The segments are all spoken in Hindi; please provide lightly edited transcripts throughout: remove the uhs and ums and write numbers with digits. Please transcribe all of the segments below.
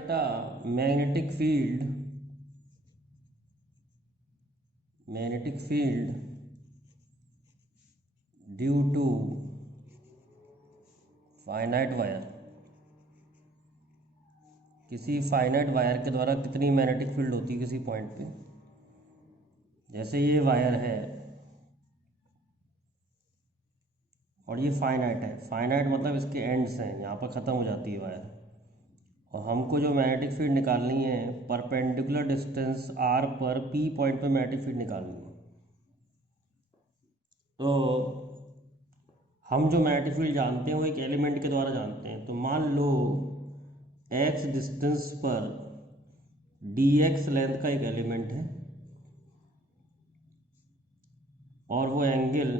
बेटा magnetic field due to finite wire, किसी फाइनाइट वायर के द्वारा कितनी मैग्नेटिक फील्ड होती है किसी पॉइंट पे। जैसे ये वायर है और ये फाइनाइट है, फाइनाइट मतलब इसके एंड्स हैं, यहाँ पर ख़त्म हो जाती है वायर, और हमको जो मैग्नेटिक फील्ड निकालनी है परपेंडिकुलर डिस्टेंस आर पर पी पॉइंट पे मैग्नेटिक फील्ड निकालनी है। तो हम जो मैग्नेटिक फील्ड जानते हैं वो एक एलिमेंट के द्वारा जानते हैं। तो मान लो x डिस्टेंस पर dx लेंथ का एक एलिमेंट है और वो एंगल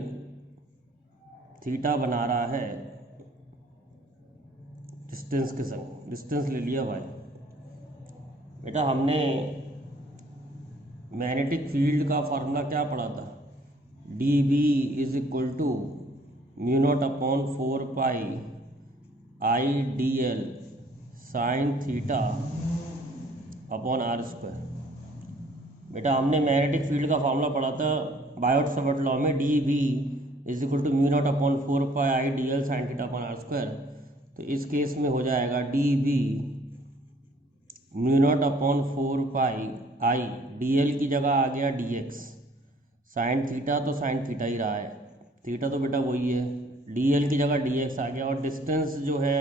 थीटा बना रहा है डिस्टेंस के संग, डिस्टेंस ले लिया y। बेटा हमने मैग्नेटिक फील्ड का फॉर्मूला क्या पढ़ा था, dB is equal to mu not upon 4 pi I D L sine theta upon R square. बेटा हमने मैग्नेटिक फील्ड का फॉर्मूला पढ़ा था बायोट-सावर्ट लॉ में, dB is equal to mu not upon 4 pi I D L sine theta upon R square. तो इस केस में हो जाएगा dB mu not upon 4 pi I D L की जगह आ गया dx, साइन थीटा तो साइन थीटा ही रहा है, थीटा तो बेटा वही है, डी एल की जगह dx आ गया, और डिस्टेंस जो है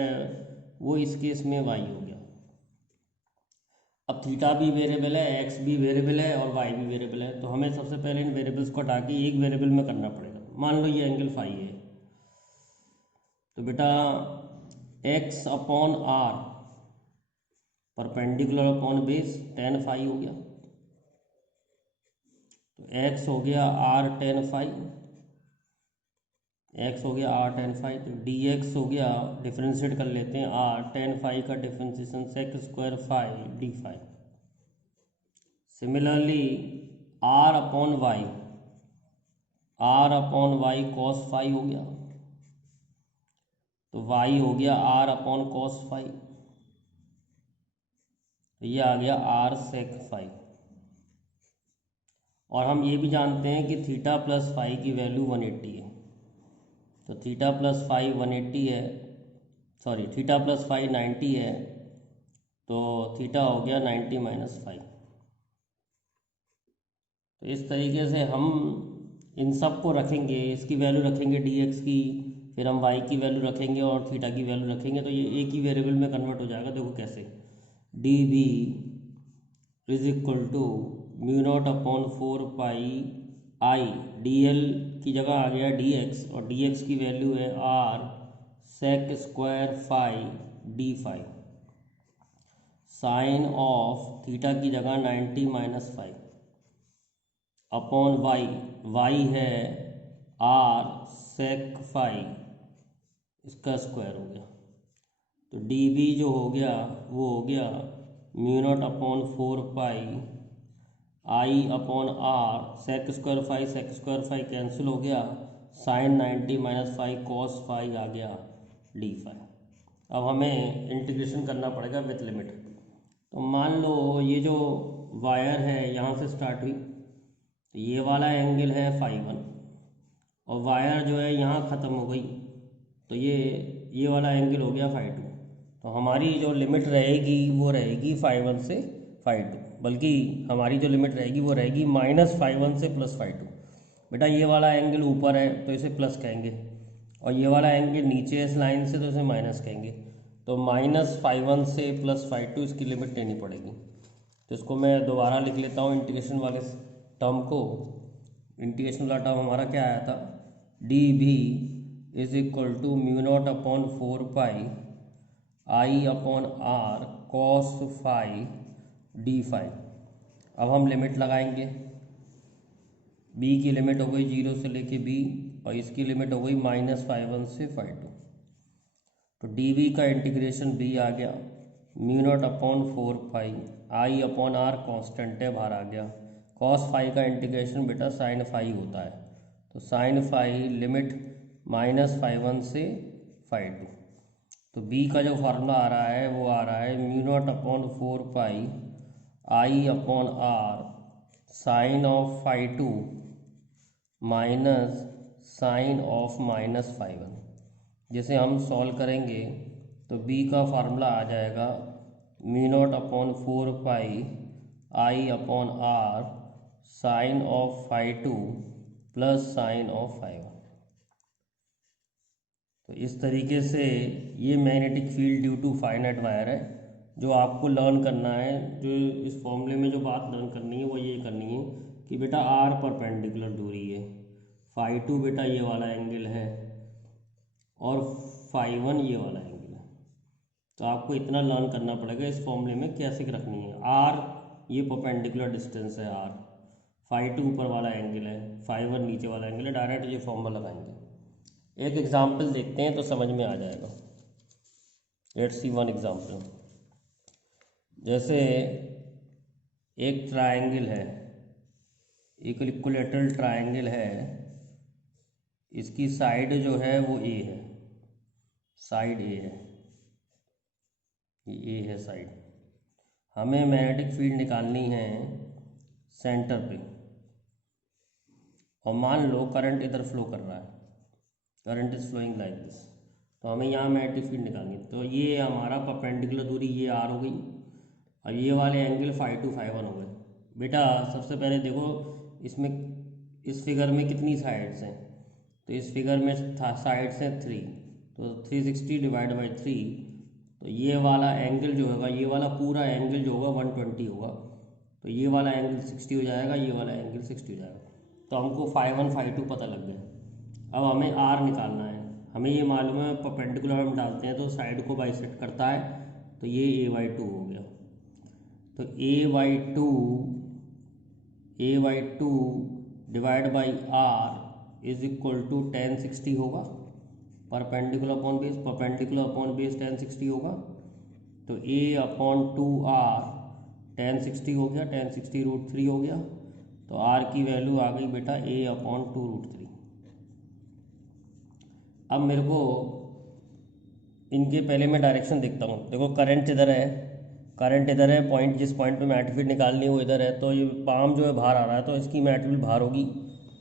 वो इस केस में y हो गया। अब थीटा भी वेरिएबल है, x भी वेरिएबल है और y भी वेरिएबल है, तो हमें सबसे पहले इन वेरिएबल्स को हटा के एक वेरिएबल में करना पड़ेगा। मान लो ये एंगल फाई है, तो बेटा x upon R perpendicular upon base tan phi हो गया, तो x हो गया आर टेन फाई, x हो गया आर टेन फाई, तो dx हो गया, डिफ्रेंशिएट कर लेते हैं, आर टेन फाई का differentiation sec square phi D phi. Similarly R upon Y cos phi हो गया, तो y हो गया आर अपॉन कॉस फाई, तो ये आ गया आर सेक फाई। और हम ये भी जानते हैं कि थीटा प्लस फाई की वैल्यू 180 है, तो थीटा प्लस फाई 180 है, सॉरी थीटा प्लस फाई 90 है, तो थीटा हो गया 90 माइनस फाई। तो इस तरीके से हम इन सब को रखेंगे, इसकी वैल्यू रखेंगे dx की, फिर हम y की वैल्यू रखेंगे और थीटा की वैल्यू रखेंगे, तो ये एक ही वेरिएबल में कन्वर्ट हो जाएगा। देखो कैसे, dB is equal to mu not upon 4 pi I D L की जगह आ गया dx, और dx की वैल्यू है r sec square phi D phi, sine of theta की जगह 90 माइनस फाई अपॉन y है r सेक फाई, इसका स्क्वायर हो गया। तो dB जो हो गया वो हो गया mu not upon 4 pi I upon R, sec square phi cancel हो गया, sine 90 minus phi cos phi आ गया डी फाई। अब हमें इंटीग्रेशन करना पड़ेगा विथ लिमिट। तो मान लो ये जो वायर है यहाँ से स्टार्ट हुई, तो ये वाला एंगल है फाई 1, और वायर जो है यहाँ ख़त्म हो गई, तो ये वाला एंगल हो गया फाई 2। तो हमारी जो लिमिट रहेगी वो रहेगी फाई 1 से फाई 2, बल्कि हमारी जो लिमिट रहेगी वो रहेगी माइनस फाई 1 से प्लस फाई 2। बेटा ये वाला एंगल ऊपर है तो इसे प्लस कहेंगे, और ये वाला एंगल नीचे है इस लाइन से, तो इसे माइनस कहेंगे। तो माइनस फाई 1 से प्लस फाई 2 इसकी लिमिट लेनी पड़ेगी। तो इसको मैं दोबारा लिख लेता हूँ इंटीग्रेशन वाले टर्म को। इंटीग्रेशन वाला टर्म हमारा क्या आया था, dB is equal to mu not upon 4 pi I upon R cos phi D phi. अब हम लिमिट लगाएंगे, b की लिमिट हो गई 0 से लेके b, और इसकी लिमिट हो गई माइनस फाई 1 से फाई 2। तो dB का इंटीग्रेशन b आ गया mu not upon 4 pi I upon R constant है बाहर आ गया, कॉस फाई का इंटीग्रेशन बेटा साइन फाई होता है, तो sine phi limit minus phi 1 से फाई 2। तो बी का जो फार्मूला आ रहा है वो आ रहा है mu not upon 4 pi I upon R sine of phi two minus sine of minus phi one. जैसे हम सॉल्व करेंगे तो बी का फार्मूला आ जाएगा mu not upon 4 pi I upon R sine of phi two plus sine of phi one. तो इस तरीके से ये magnetic field due to finite wire है। जो आपको लर्न करना है, जो इस फॉर्मूले में जो बात लर्न करनी है वो ये करनी है कि बेटा आर परपेंडिकुलर दूरी है, फाई टू बेटा ये वाला एंगल है और फाई वन ये वाला एंगल है। तो आपको इतना लर्न करना पड़ेगा इस फॉर्मूले में कैसे रखनी है। आर ये परपेंडिकुलर डिस्टेंस है, आर फाई टू ऊपर वाला एंगल है, फाई वन नीचे वाला एंगल है। डायरेक्ट ये फॉर्मूला लगाएंगे। एक एग्जाम्पल देखते हैं तो समझ में आ जाएगा। Let's see one example. जैसे एक ट्रायंगल है, एक इक्विलेटरल ट्रायंगल है, इसकी साइड जो है वो ए है, साइड ए है, ये ए है साइड। हमें मैग्नेटिक फील्ड निकालनी है सेंटर पे, और मान लो करंट इधर फ्लो कर रहा है, current is flowing like this. तो हमें यहाँ मैग्नेटिक फील्ड निकालनी है। तो ये हमारा परपेंडिकुलर दूरी ये आर हो गई, और ये वाले angle phi two phi one हो गए। बेटा सबसे पहले देखो इसमें, इस फिगर में कितनी साइड्स हैं, तो इस फिगर में साइड्स हैं 3, तो 360 डिवाइड बाई 3, तो ये वाला एंगल जो होगा, ये वाला पूरा एंगल जो होगा 120 होगा। तो ये वाला एंगल 60 हो जाएगा, ये वाला एंगल 60 हो जाएगा। तो हमको फाई वन फाई टू पता लग गया। अब हमें आर निकालना है। हमें ये मालूम है परपेंडिकुलर हम डालते हैं तो साइड को बाइसेक्ट करता है, तो ये a/2 हो गया। तो a/2 divide by R is equal to 1060 होगा। परपेंडिकुलर अपॉन बेस 1060 होगा। तो a/2r 1060 हो गया, 1060√3 हो गया। तो r की वैल्यू आ गई बेटा a/2√3। अब मेरे को इनके पहले मैं डायरेक्शन देखता हूँ। देखो करंट इधर है, पॉइंट, जिस पॉइंट पे मैग्नेटिक फील्ड निकालनी है वो इधर है। तो ये पाम जो है बाहर आ रहा है, तो इसकी मैग्नेटिक फील्ड बाहर होगी,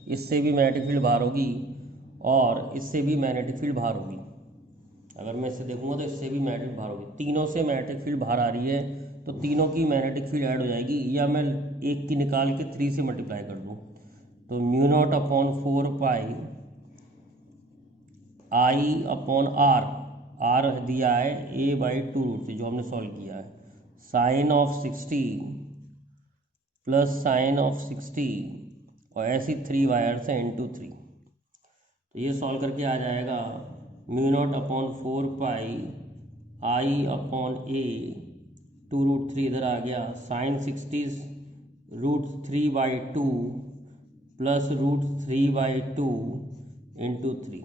इससे भी मैग्नेटिक फील्ड बाहर होगी, और इससे भी मैग्नेटिक फील्ड बाहर होगी। अगर मैं इससे देखूंगा तो इससे भी मैग्नेटिक बाहर होगी। तीनों से मैग्नेटिक फील्ड बाहर आ रही है, तो तीनों की मैग्नेटिक फील्ड ऐड हो जाएगी। या मैं एक की निकाल के 3 से मल्टीप्लाई कर दूँ, तो mu not upon 4 pi I upon R दिया है a/2√3 जो हमने सॉल्व किया है, sine of 60 plus sine of 60, और ऐसी 3 वायर्स हैं इंटू 3। तो ये सॉल्व करके आ जाएगा mu not upon 4 pi I upon a/2√3 इधर आ गया, साइन 60√3/2 प्लस √3/2 इंटू 3।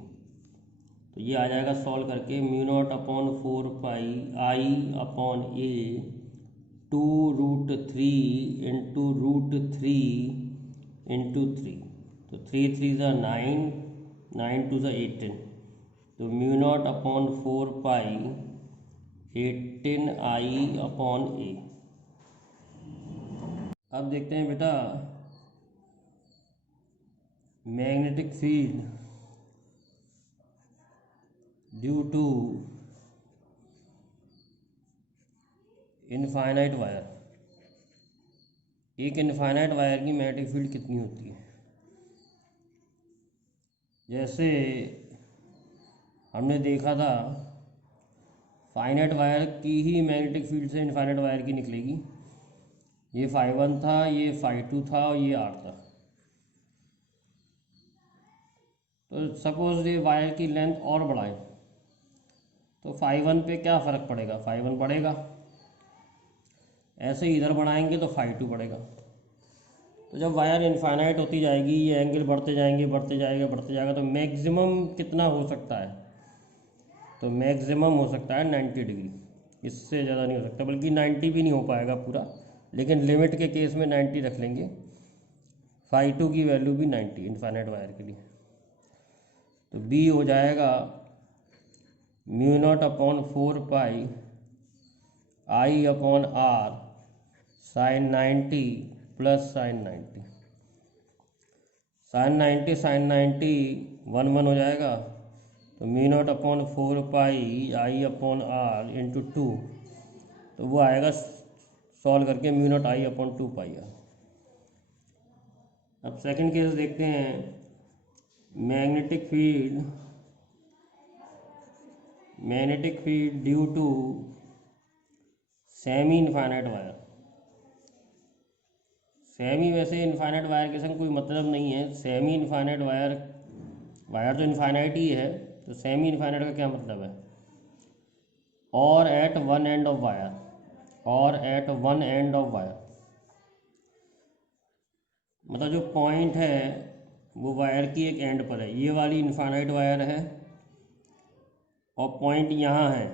तो ये आ जाएगा सॉल्व करके mu not upon 4 pi I upon a/2√3 into √3 into 3। तो 3 3 ज़ा 9, 9 2 ज़ा 18। तो mu not upon 4 pi 18I upon a। अब देखते हैं बेटा magnetic field due to infinite wire. एक इनफाइनाइट वायर की मैग्नेटिक फील्ड कितनी होती है। जैसे हमने देखा था फाइनाइट वायर की ही मैग्नेटिक फील्ड से इनफाइनाइट वायर की निकलेगी। ये फाई वन था, ये फाई टू था, और ये आर था। तो सपोज ये वायर की लेंथ और बढ़ाएं, तो फाई वन पे क्या फ़र्क पड़ेगा, फाई वन बढ़ेगा। ऐसे ही इधर बढ़ाएंगे तो फाई टू बढ़ेगा। तो जब वायर इनफाइनाइट होती जाएगी, ये एंगल बढ़ते जाएगा, तो मैक्सिमम कितना हो सकता है, तो मैक्सिमम हो सकता है 90 डिग्री। इससे ज़्यादा नहीं हो सकता, बल्कि 90 भी नहीं हो पाएगा पूरा, लेकिन लिमिट के केस में 90 रख लेंगे। फाई टू की वैल्यू भी 90 इनफाइनाइट वायर के लिए। तो बी हो जाएगा mu not upon 4 pi I upon R sine 90 plus sine 90। Sine 90 1 हो जाएगा, तो mu not upon 4 pi I upon R into 2, तो वो आएगा सॉल्व करके mu not I upon 2 pi R. अब सेकंड केस देखते हैं। Magnetic field due to semi infinite wire. Semi वैसे इनफाइनाइट वायर के संग कोई मतलब नहीं है। सेमी इनफाइनाइट वायर तो इनफाइनाइट ही है, तो सेमी इनफाइनाइट का क्या मतलब है? और at one end of wire, मतलब जो पॉइंट है वो वायर की एक एंड पर है। ये वाली इनफाइनाइट वायर है और पॉइंट यहाँ है,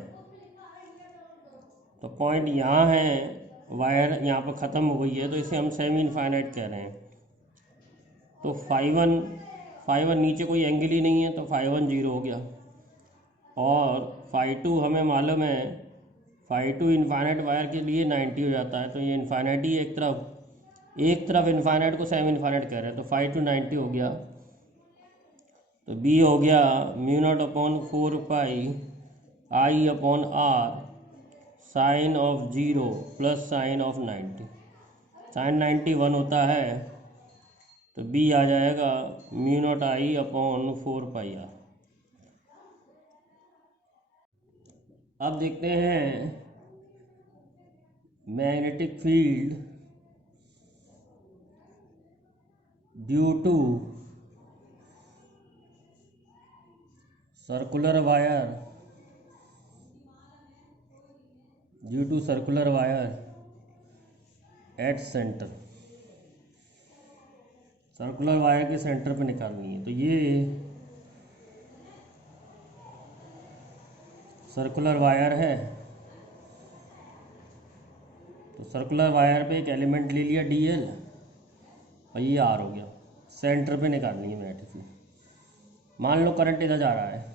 तो पॉइंट यहाँ है, वायर यहाँ पर ख़त्म हो गई है, तो इसे हम सेमी इनफाइनाइट कह रहे हैं। तो फाई वन नीचे कोई एंगल ही नहीं है, तो फाई 1 0 हो गया। और फाई 2 हमें मालूम है, फाई 2 इनफाइनाइट वायर के लिए 90 हो जाता है, तो ये इनफाइनाइट ही एक तरफ इनफाइनाइट को सेमी इनफाइनाइट कह रहे हैं, तो फाई 2 90 हो गया। तो बी हो गया mu not upon 4 pi I upon R sine of 0 plus sine of 90। Sine 90 1 होता है, तो बी आ जाएगा mu not I upon 4 pi R. अब देखते हैं magnetic field due to circular wire at centre. Circular wire के सेंटर पे निकालनी है। तो ये सर्कुलर वायर है, तो सर्कुलर वायर पे एक एलिमेंट ले लिया DL और ये R हो गया। सेंटर पे निकालनी है मैग्नेटिक फील्ड। मान लो करंट इधर जा रहा है,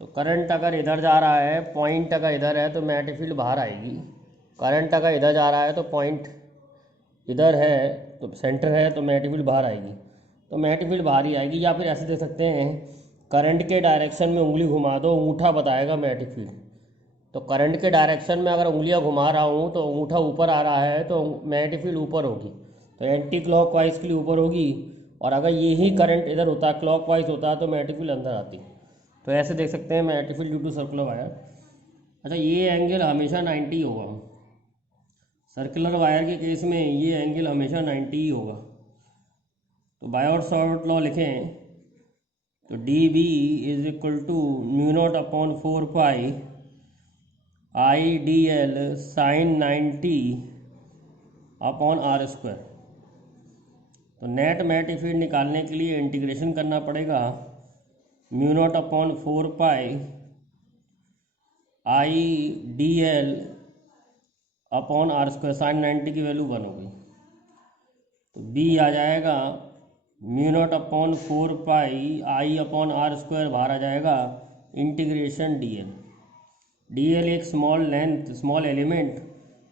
तो करंट अगर इधर जा रहा है, पॉइंट अगर इधर है, तो मैग्नेटिक फील्ड बाहर आएगी। करंट अगर इधर जा रहा है, तो पॉइंट इधर है, तो सेंटर है, तो मैग्नेटिक फील्ड बाहर आएगी। तो मैग्नेटिक फील्ड बाहर ही आएगी। या फिर ऐसे देख सकते हैं, करंट के डायरेक्शन में उंगली घुमा दो, अंगूठा बताएगा मैग्नेटिक फील्ड। तो करंट के डायरेक्शन में अगर उंगलियां घुमा रहा हूँ, तो अंगूठा ऊपर आ रहा है, तो मैग्नेटिक फील्ड ऊपर होगी, तो एंटी क्लॉकवाइज के लिए ऊपर होगी। और अगर यही करंट इधर होता, क्लॉकवाइज होता, तो मैग्नेटिक फील्ड अंदर आती। तो ऐसे देख सकते हैं magnetic field due to circular wire. अच्छा, ये एंगल हमेशा 90 होगा। सर्कुलर वायर के केस में ये एंगल हमेशा 90 ही होगा। तो बायोट-सावर्त लॉ लिखें, तो DB is equal to mu not upon 4 pi IDL sine 90 upon R square. तो नेट मैग्नेटिक फील्ड निकालने के लिए इंटीग्रेशन करना पड़ेगा। Mu not upon 4 pi IDL upon R square. Sine 90 की वैल्यू 1 हो गई, तो B आ जाएगा mu not upon 4 pi I upon R square, बाहर आ जाएगा इंटीग्रेशन DL एक स्मॉल एलिमेंट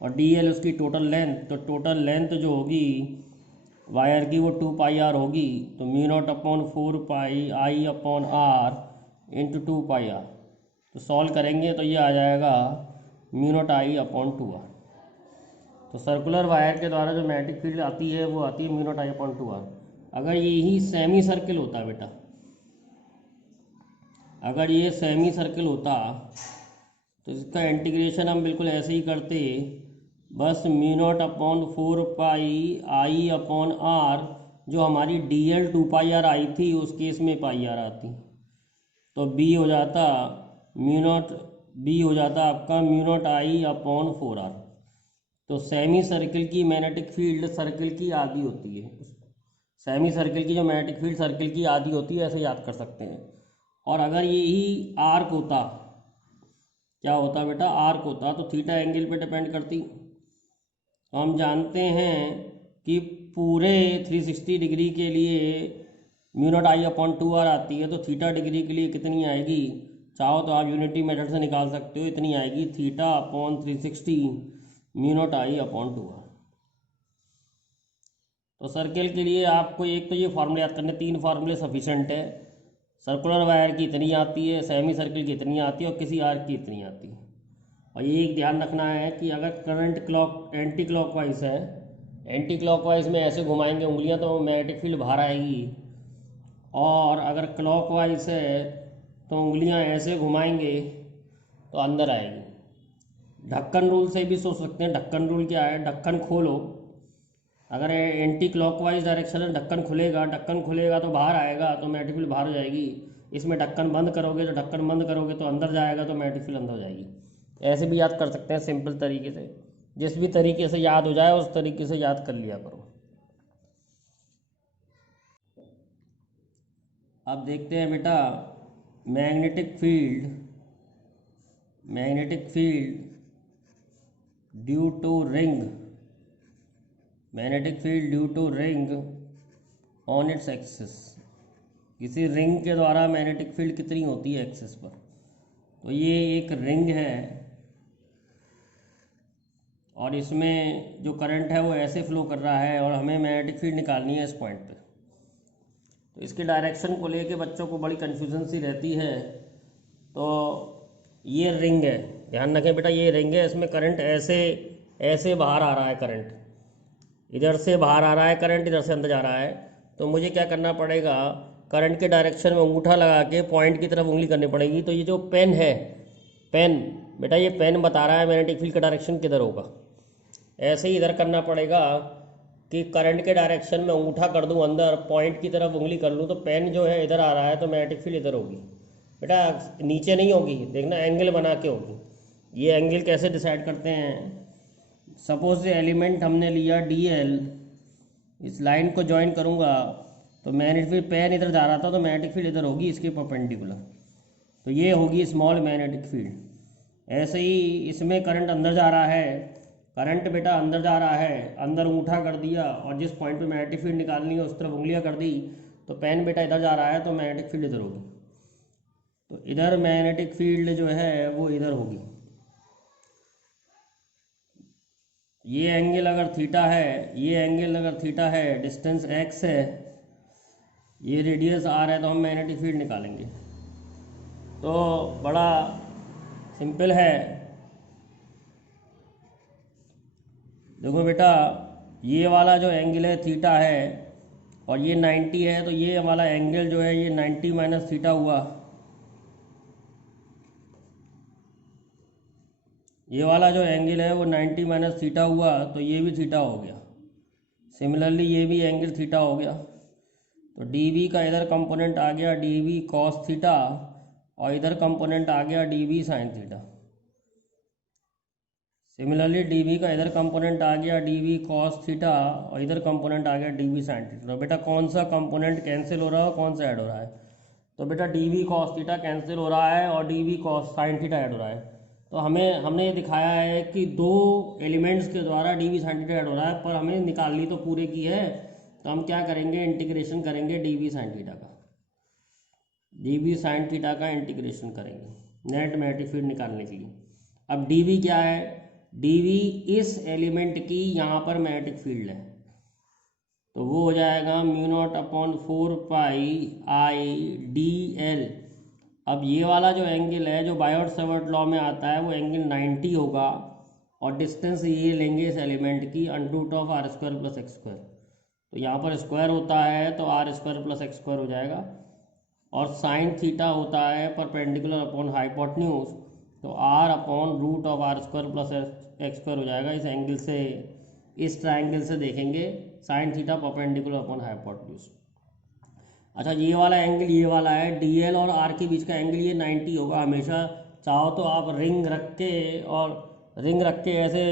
और DL उसकी टोटल लेंथ। तो टोटल लेंथ जो होगी वायर की वो 2 पाई R होगी। तो mu not upon 4 pi I upon R into 2 pi R। तो सॉल्व करेंगे तो ये आ जाएगा mu not I upon 2R। तो सर्कुलर वायर के द्वारा जो मैग्नेटिक फील्ड आती है वो आती है mu not I upon 2R। अगर यही सेमी सर्किल होता बेटा, अगर ये सेमी सर्किल होता, तो इसका इंटीग्रेशन हम बिल्कुल ऐसे ही करते, बस mu naught upon 4 pi I upon R, जो हमारी DL 2 पाई R आई थी, उस केस में पाई R आती, तो B हो जाता आपका mu not I upon 4R। तो सेमी सर्किल की मैग्नेटिक फील्ड सर्किल की आधी होती है। सेमी सर्किल की जो मैग्नेटिक फील्ड सर्किल की आधी होती है, ऐसे याद कर सकते हैं। और अगर यही आर्क होता, क्या होता बेटा, आर्क होता, तो थीटा एंगल पे डिपेंड करती। तो हम जानते हैं कि पूरे 360 डिग्री के लिए mu not I upon 2r आती है, तो थीटा डिग्री के लिए कितनी आएगी, चाहो तो आप यूनिटी मेथड से निकाल सकते हो, इतनी आएगी theta upon 360 mu not I upon 2r। तो सर्किल के लिए आपको एक तो ये फार्मूले याद करने, 3 फार्मूले सफिशेंट है। सर्कुलर वायर की इतनी आती है, सेमी सर्किल की इतनी आती है और किसी आर्क की इतनी आती है। और ये एक ध्यान रखना है कि अगर करंट क्लॉक एंटी क्लॉकवाइज है, एंटी क्लॉकवाइज में ऐसे घुमाएंगे उंगलियां तो मैग्नेटिक फील्ड बाहर आएगी, और अगर क्लॉकवाइज है तो उंगलियां ऐसे घुमाएंगे तो अंदर आएगी। ढक्कन रूल से भी सोच सकते हैं। ढक्कन रूल क्या है, ढक्कन खोलो, अगर एंटी क्लॉकवाइज डायरेक्शन में ढक्कन खुलेगा तो बाहर आएगा, तो मैग्नेटिक फील्ड बाहर हो जाएगी। इसमें ढक्कन बंद करोगे तो अंदर जाएगा, तो मैग्नेटिक फील्ड अंदर हो जाएगी। ऐसे भी याद कर सकते हैं सिंपल तरीके से, जिस भी तरीके से याद हो जाए उस तरीके से याद कर लिया करो। अब देखते हैं बेटा, magnetic field due to ring on its axis. किसी रिंग के द्वारा मैग्नेटिक फील्ड कितनी होती है एक्सिस पर। तो ये एक रिंग है और इसमें जो करंट है वो ऐसे फ्लो कर रहा है और हमें मैग्नेटिक फील्ड निकालनी है इस पॉइंट पे। तो इसके डायरेक्शन को लेके बच्चों को बड़ी कन्फ्यूजन सी रहती है। तो ये रिंग है, ध्यान रखें बेटा, ये रिंग है, इसमें करंट ऐसे बाहर आ रहा है, करंट इधर से बाहर आ रहा है, करंट इधर से अंदर जा रहा है। तो मुझे क्या करना पड़ेगा, करंट के डायरेक्शन में अंगूठा लगा के पॉइंट की तरफ उंगली करनी पड़ेगी। तो ये जो पेन है, पेन बेटा ये पेन बता रहा है मैग्नेटिक फील्ड का डायरेक्शन किधर होगा। ऐसे ही इधर करना पड़ेगा कि करंट के डायरेक्शन में अंगूठा कर दूं अंदर, पॉइंट की तरफ उंगली कर लूँ, तो पेन जो है इधर आ रहा है, तो मैग्नेटिक फील्ड इधर होगी। बेटा नीचे नहीं होगी, देखना एंगल बना के होगी। ये एंगल कैसे डिसाइड करते हैं, सपोज ये एलिमेंट हमने लिया DL, इस लाइन को ज्वाइन करूँगा तो मैग्नेटिक फील्ड, पेन इधर जा रहा था तो मैग्नेटिक फील्ड इधर होगी इसके परपेंडिकुलर, तो ये होगी स्मॉल मैग्नेटिक फील्ड। ऐसे ही इसमें करंट अंदर जा रहा है, करंट बेटा अंदर जा रहा है, अंदर अंगूठा कर दिया और जिस पॉइंट पे मैग्नेटिक फील्ड निकालनी है उस तरफ उंगलियां कर दी, तो पेन बेटा इधर जा रहा है तो मैग्नेटिक फील्ड इधर होगी। तो इधर मैग्नेटिक फील्ड जो है वो इधर होगी। ये एंगल अगर थीटा है, डिस्टेंस x है, ये रेडियस r है, तो हम मैग्नेटिक फील्ड निकालेंगे। तो बड़ा सिंपल है। देखो बेटा, ये वाला जो एंगल है थीटा है और ये 90 है, तो ये वाला एंगल जो है ये 90 माइनस थीटा हुआ। ये वाला जो एंगल है वो 90 माइनस थीटा हुआ, तो ये भी थीटा हो गया। सिमिलरली ये भी एंगल थीटा हो गया। तो dv का इधर कंपोनेंट आ गया dv कॉस थीटा और इधर कंपोनेंट आ गया dv sine theta. Similarly dv का इधर कंपोनेंट आ गया dv कॉस थीटा और इधर कंपोनेंट आ गया dv साइन थीटा। तो बेटा कौन सा कंपोनेंट कैंसिल हो रहा है और कौन सा ऐड हो रहा है, तो बेटा dv कॉस थीटा कैंसिल हो रहा है और dv cos sine theta add हो रहा है। तो हमने ये दिखाया है कि दो एलिमेंट्स के द्वारा dv साइन थीटा ऐड हो रहा है, पर हमें निकालनी तो पूरे की है। तो हम क्या करेंगे, इंटीग्रेशन करेंगे dv साइन थीटा का, इंटीग्रेशन करेंगे नेट मैग्नेटिक फील्ड निकालने के लिए। अब dv क्या है, dv इस एलिमेंट की यहाँ पर मैग्नेटिक फील्ड है, तो वो हो जाएगा mu not upon 4 pi I dl। अब ये वाला जो एंगल है जो बायोट-सावर्ट लॉ में आता है वो एंगल 90 होगा और डिस्टेंस ये लेंगे इस एलिमेंट की under of R square plus X square. तो यहाँ पर स्क्वायर होता है तो R square plus X square हो जाएगा, और साइन थीटा होता है परपेंडिकुलर अपॉन हाइपोटेन्यूज, तो R upon root of R square plus X square हो जाएगा। इस एंगल से, इस ट्राइंगल से देखेंगे sine theta perpendicular upon hypotenuse. अच्छा ये वाला एंगल ये वाला है, DL और R के बीच का एंगल ये 90 होगा हमेशा। चाहो तो आप रिंग रख के ऐसे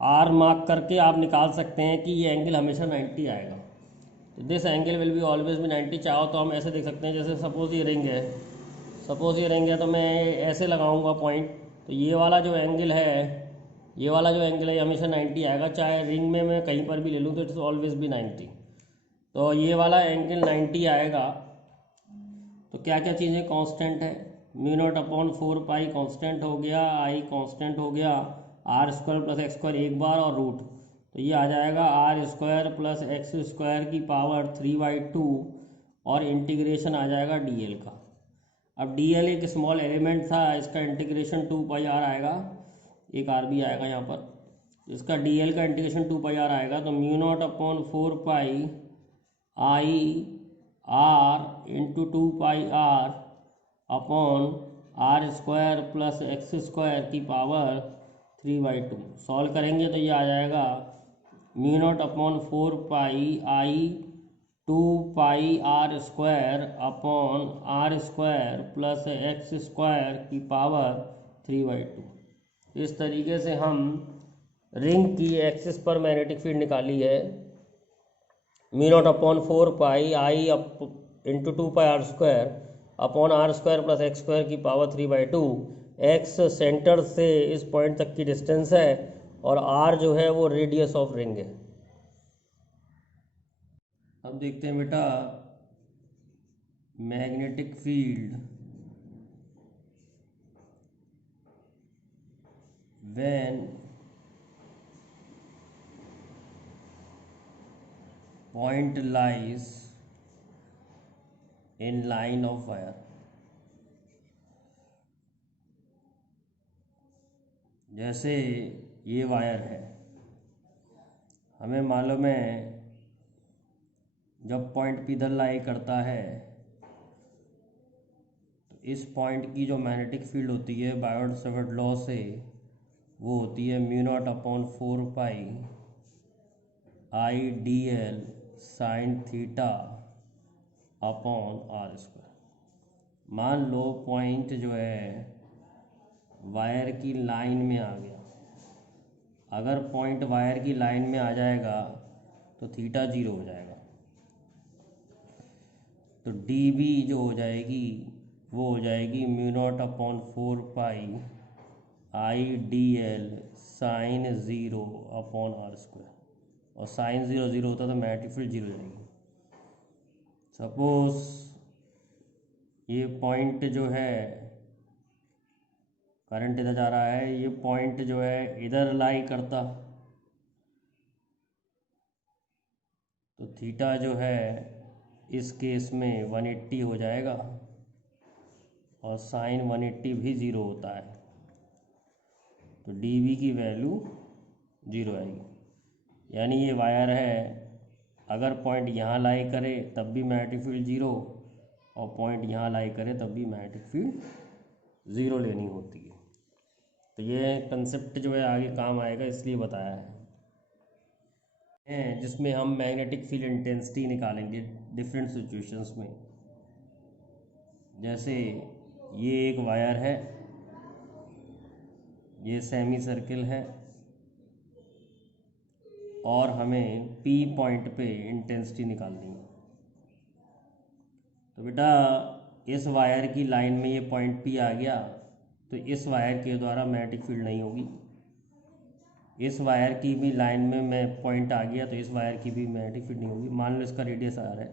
R मार्क करके आप निकाल सकते हैं कि ये एंगल हमेशा 90 आएगा। तो this angle will be always भी 90। चाहो तो हम ऐसे देख सकते हैं, जैसे सपोज ये रिंग है, तो मैं ऐसे लगाऊंगा पॉइंट, तो ये वाला जो एंगल है ये हमेशा 90 आएगा, चाहे रिंग में मैं कहीं पर भी ले लूँ तो इट्स ऑलवेज भी 90। तो ये वाला एंगल 90 आएगा। तो क्या क्या चीज़ें कांस्टेंट है, mu not upon 4 pi constant हो गया, आई कांस्टेंट हो गया, R square plus X square एक बार और रूट, तो ये आ जाएगा R square plus X square की पावर 3/2 और इंटीग्रेशन आ जाएगा डी एल का। अब डी एल एक स्मॉल एलिमेंट था, इसका इंटीग्रेशन 2 पाई आर आएगा, एक आर भी आएगा यहाँ पर, इसका डी एल का इंटीग्रेशन 2 पाई आर आएगा। तो mu not upon 4 pi I R into 2 pi R upon R square plus X square की पावर 3/2। सॉल्व करेंगे तो ये आ जाएगा mu not upon 4 pi I 2 pi R square upon R square plus X square की पावर 3/2। इस तरीके से हम रिंग की एक्सिस पर मैग्नेटिक फील्ड निकाली है। Mu not upon 4 pi I into 2 pi R square upon R square plus X square की पावर 3/2। एक्स सेंटर से इस पॉइंट तक की डिस्टेंस है और आर जो है वो रेडियस ऑफ रिंग है। अब देखते हैं बेटा magnetic field when point lies in line of wire. जैसे ये वायर है, हमें मालूम है जब पॉइंट पे इधर लाई करता है तो इस पॉइंट की जो मैग्नेटिक फील्ड होती है बायोट-सवर्ट लॉ से वो होती है mu not upon 4 pi I D L sine theta upon R square. मान लो पॉइंट जो है वायर की लाइन में आ गया, अगर पॉइंट वायर की लाइन में आ जाएगा तो थीटा 0 हो जाएगा, तो डी बी जो हो जाएगी वो हो जाएगी mu not upon 4 pi I D L sine 0 upon R square, और साइन 0 0 होता तो मैग्नेटिक फील्ड 0 हो जाएगी। सपोज ये पॉइंट जो है करंट इधर जा रहा है, ये पॉइंट जो है इधर लाई करता तो थीटा जो है इस केस में 180 हो जाएगा और साइन 180 भी 0 होता है, तो डी बी की वैल्यू 0 आएगी। यानी ये वायर है, अगर पॉइंट यहाँ लाई करे तब भी मैग्नेटिक फील्ड 0 और पॉइंट यहाँ लाई करे तब भी मैग्नेटिक फील्ड 0 लेनी होती है। तो ये कंसेप्ट जो है आगे काम आएगा, इसलिए बताया है, जिसमें हम मैग्नेटिक फील्ड इंटेंसिटी निकालेंगे डिफरेंट सिचुएशंस में। जैसे ये एक वायर है, ये सेमी सर्किल है और हमें पी पॉइंट पे इंटेंसिटी निकालनी है। तो बेटा इस वायर की लाइन में ये पॉइंट पी आ गया तो इस वायर के द्वारा मैग्नेटिक फील्ड नहीं होगी, इस वायर की भी लाइन में मैं पॉइंट आ गया तो इस वायर की भी मैग्नेटिक फील्ड नहीं होगी। मान लो इसका रेडियस आर है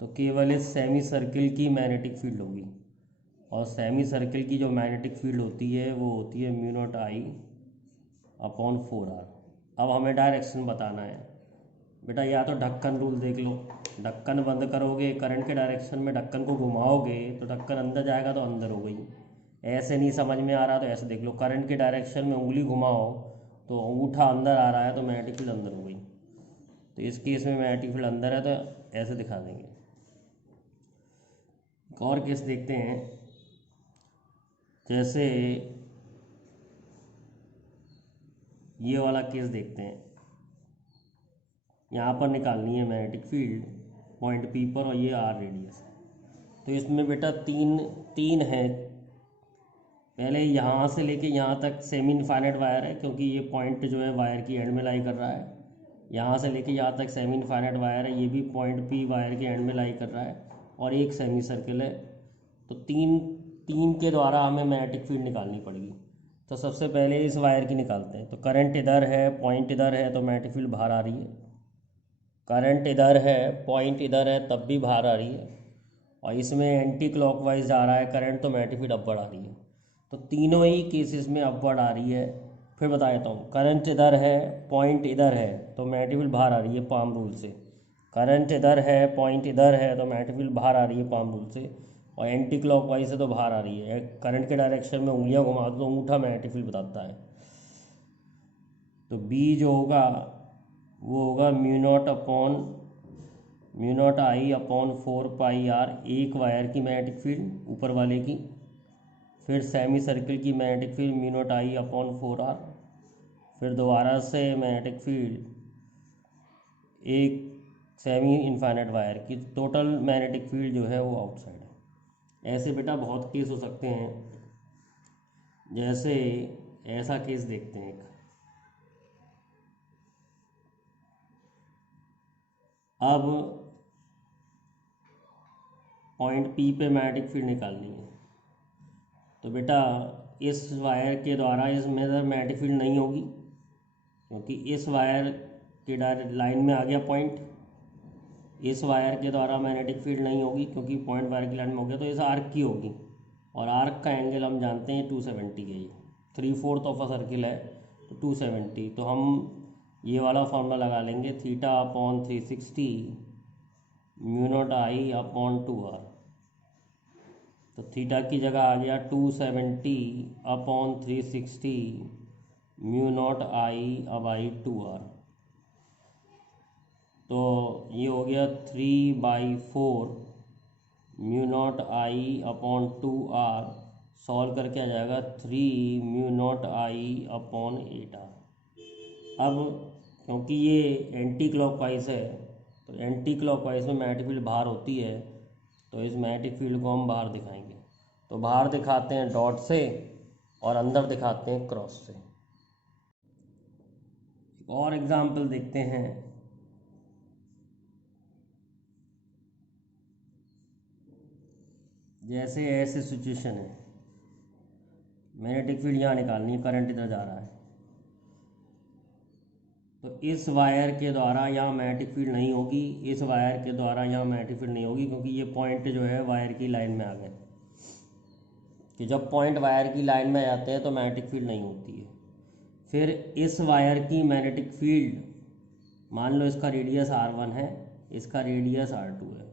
तो केवल इस सेमी सर्किल की मैग्नेटिक फील्ड होगी, और सेमी सर्किल की जो मैग्नेटिक फील्ड होती है वो होती है mu not I upon 4r। अब हमें डायरेक्शन बताना है बेटा, या तो ढक्कन रूल देख लो, ढक्कन बंद करोगे करंट के डायरेक्शन में ढक्कन को घुमाओगे तो ढक्कन अंदर जाएगा तो अंदर हो गई। ऐसे नहीं समझ में आ रहा तो ऐसे देख लो, करंट के डायरेक्शन में उंगली घुमाओ तो अंगूठा अंदर आ रहा है तो मैग्नेटिक फील्ड अंदर हो गई। तो इस केस में मैग्नेटिक फील्ड अंदर है तो ऐसे दिखा देंगे। एक और केस देखते हैं, जैसे ये वाला केस देखते हैं। यहाँ पर निकालनी है मैग्नेटिक फील्ड पॉइंट पी पर और ये आर रेडियस। तो इसमें बेटा तीन है। पहले यहाँ से लेके यहाँ तक सेमी इनफाइनाइट वायर है, क्योंकि ये पॉइंट जो है वायर की एंड में लाई कर रहा है। यहाँ से लेके यहाँ तक सेमी इनफाइनाइट वायर है, ये भी पॉइंट पी वायर के एंड में लाई कर रहा है, और एक सेमी सर्किल है। तो तीन के द्वारा हमें मैग्नेटिक फील्ड निकालनी पड़ेगी। तो सबसे पहले इस वायर की निकालते हैं। तो करंट इधर है, पॉइंट इधर है, तो मैग्नेटिक फील्ड बाहर आ रही है। करंट इधर है, पॉइंट इधर है, तब भी बाहर आ रही है, और इसमें एंटी क्लॉकवाइज जा रहा है करंट, तो मैग्नेटिक फील्ड अपवर्ड आ रही है। तो तीनों ही केसेस में अपवर्ड आ रही है। फिर बता देता हूँ, करंट इधर है, पॉइंट इधर है, तो मैग्नेटिक फील्ड बाहर आ रही है पाम रूल से। करंट इधर है, पॉइंट इधर है, तो मैग्नेटिक फील्ड बाहर आ रही है पाम रूल से, और एंटी क्लॉकवाइज से तो बाहर आ रही है। करंट के डायरेक्शन में उंगलियां घुमा दो तो अंगूठा मैग्नेटिक फील्ड बताता है। तो बी जो होगा वो होगा mu not I upon 4πr, एक वायर की मैग्नेटिक फील्ड ऊपर वाले की। फिर सेमी सर्किल की magnetic field mu not I upon 4r। फिर दोबारा से मैग्नेटिक फील्ड एक सेमी इनफाइनाइट वायर की। टोटल मैग्नेटिक फील्ड जो है वो आउटसाइड है। ऐसे बेटा बहुत केस हो सकते हैं, जैसे ऐसा केस देखते हैं एक। अब पॉइंट पी पे मैग्नेटिक फील्ड निकालनी है, तो बेटा इस वायर के द्वारा इसमें मैग्नेटिक फील्ड नहीं होगी, क्योंकि इस वायर के डायरेक्ट लाइन में आ गया पॉइंट। इस वायर के द्वारा मैग्नेटिक फील्ड नहीं होगी, क्योंकि पॉइंट वायर की लाइन में हो गया, तो इस आर्क की होगी, और आर्क का एंगल हम जानते हैं 270 है। ये 3/4 ऑफ अ सर्किल है, तो 270। तो हम ये वाला फॉर्मूला लगा लेंगे, theta upon 360 mu not I upon 2r। तो थीटा की जगह आ गया 270 अपॉन 360 म्यू नॉट आई अब आई 2r। तो ये हो गया 3/4 mu not I upon 2r। Solve करके आ जाएगा 3 mu not I upon 8r। अब क्योंकि ये एंटी क्लॉकवाइज है, तो एंटी क्लॉकवाइज में मैग्नेटिक फील्ड बाहर होती है, तो इस मैग्नेटिक फील्ड को हम बाहर दिखाएंगे। तो बाहर दिखाते हैं डॉट से, और अंदर दिखाते हैं क्रॉस से। एक और एग्जाम्पल देखते हैं। जैसे ऐसे सिचुएशन है, मैग्नेटिक फील्ड यहाँ निकालनी है, करंट इधर जा रहा है, तो इस वायर के द्वारा यहाँ मैग्नेटिक फील्ड नहीं होगी, इस वायर के द्वारा यहाँ मैग्नेटिक फील्ड नहीं होगी, क्योंकि ये पॉइंट जो है वायर की लाइन में आ गए। कि जब पॉइंट वायर की लाइन में आ जाते हैं तो मैग्नेटिक फील्ड नहीं होती है। फिर इस वायर की मैग्नेटिक फील्ड, मान लो इसका रेडियस r1 है, इसका रेडियस r2 है,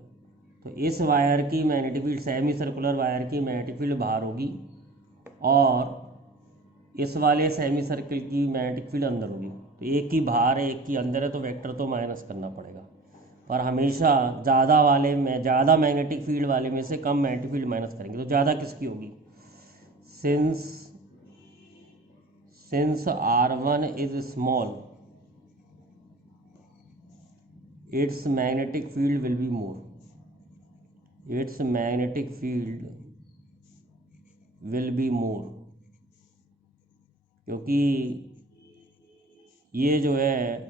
तो इस वायर की magnetic field, semi circular wire की मैग्नेटिक फील्ड बाहर होगी, और इस वाले सेमी सर्किल की मैग्नेटिक फील्ड अंदर होगी। तो एक की बाहर है, एक की अंदर है, तो वेक्टर तो माइनस करना पड़ेगा। पर हमेशा ज़्यादा वाले में, ज़्यादा मैग्नेटिक फील्ड वाले में से कम मैग्नेटिक फील्ड माइनस करेंगे। तो ज़्यादा किसकी होगी? Since r1 is small, its magnetic field will be more, its magnetic field will be more, क्योंकि ये जो है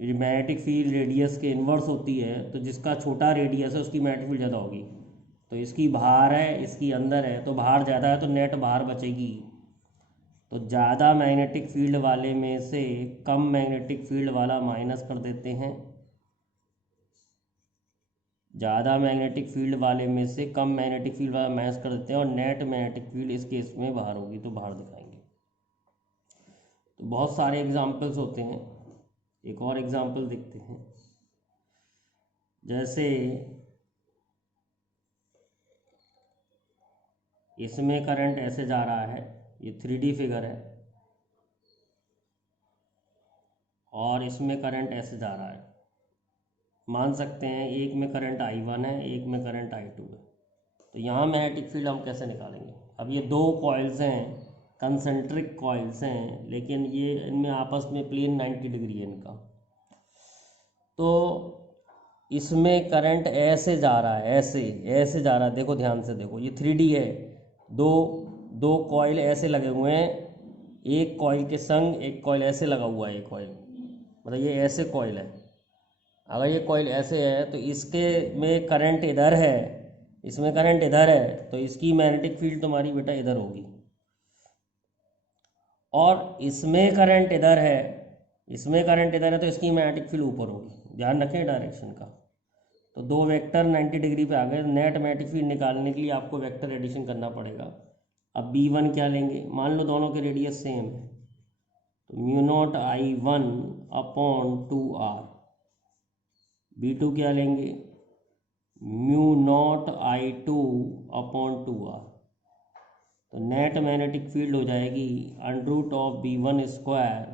मैग्नेटिक फील्ड रेडियस के इन्वर्स होती है, तो जिसका छोटा रेडियस है उसकी मैग्नेटिक फील्ड ज़्यादा होगी। तो इसकी बाहर है, इसकी अंदर है, तो बाहर ज़्यादा है, तो नेट बाहर बचेगी। तो ज़्यादा मैग्नेटिक फील्ड वाले में से कम मैग्नेटिक फील्ड वाला माइनस कर देते हैं, ज़्यादा मैग्नेटिक फील्ड वाले में से कम मैग्नेटिक फील्ड वाला माइनस कर देते हैं, और नेट मैग्नेटिक फील्ड इस केस में बाहर होगी, तो बाहर दिखाएंगे। तो बहुत सारे एग्जाम्पल्स होते हैं। एक और एग्जाम्पल देखते हैं। जैसे इसमें करंट ऐसे जा रहा है, ये 3D फिगर है, और इसमें करंट ऐसे जा रहा है। मान सकते हैं एक में करंट I1 है, एक में करंट I2 है। तो यहाँ मैग्नेटिक फील्ड हम कैसे निकालेंगे? अब ये दो कॉइल्स हैं, कंसेंट्रिक कॉइल्स हैं, लेकिन ये इनमें आपस में प्लेन 90 डिग्री है इनका। तो इसमें करंट ऐसे जा रहा है, ऐसे जा रहा है। देखो ध्यान से देखो, ये 3D है, दो कॉइल ऐसे लगे हुए हैं, एक कॉइल के संग एक कॉइल ऐसे लगा हुआ है। ये कॉइल मतलब ये ऐसे कॉइल है। अगर ये कॉइल ऐसे है तो इसके में करंट इधर है, इसमें करंट इधर है, तो इसकी मैग्नेटिक फील्ड तुम्हारी बेटा इधर होगी। और इसमें करंट इधर है, इसमें करंट इधर है तो इसकी मैग्नेटिक फील्ड ऊपर होगी, ध्यान रखें डायरेक्शन का। तो दो वेक्टर 90 डिग्री पे आ गए, नेट मैग्नेटिक फील्ड निकालने के लिए आपको वेक्टर एडिशन करना पड़ेगा। अब B1 क्या लेंगे, मान लो दोनों के रेडियस सेम है, तो μ0I1 अपॉन 2R। B2 क्या लेंगे, μ0I2 अपॉन 2R। तो नेट मैग्नेटिक फील्ड हो जाएगी √(B1 square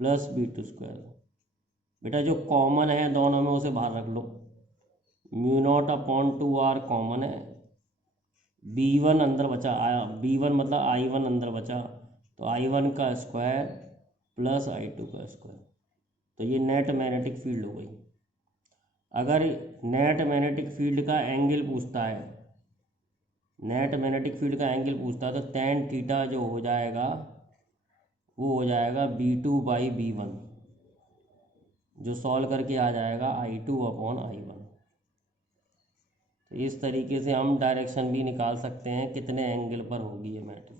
plus B2 square. बेटा जो कॉमन है दोनों में उसे बाहर रख लो, μ0 अपॉन 2R कॉमन है, B1 अंदर बचा, B1 मतलब I1 अंदर बचा, तो I1 का स्क्वायर प्लस I2 का स्क्वायर। तो ये नेट मैग्नेटिक फील्ड हो गई। अगर नेट मैग्नेटिक फील्ड का एंगल पूछता है, नेट मैग्नेटिक फील्ड का एंगल पूछता है, तो tan थीटा जो हो जाएगा वो हो जाएगा B2/B1, जो सॉल्व करके आ जाएगा I2 अपॉन I1। तो इस तरीके से हम डायरेक्शन भी निकाल सकते हैं कितने एंगल पर होगी ये मैट्रिक्स।